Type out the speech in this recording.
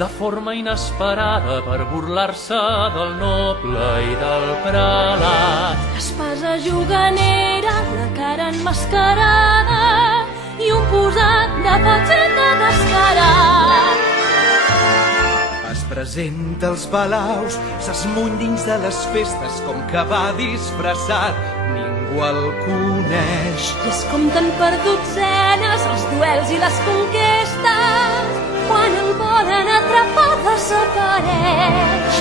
de forma inesperada per burlar-se del noble i del prelat. L'espasa juganera, la cara enmascarada i un posat de fatxeta descarat. Es presenta als palaus, s'esmuny dins de les festes com que va disfressat, ningú el coneix. I es compten per dotzenes els duels i les conquestes, quan el volen atrapar desapareix.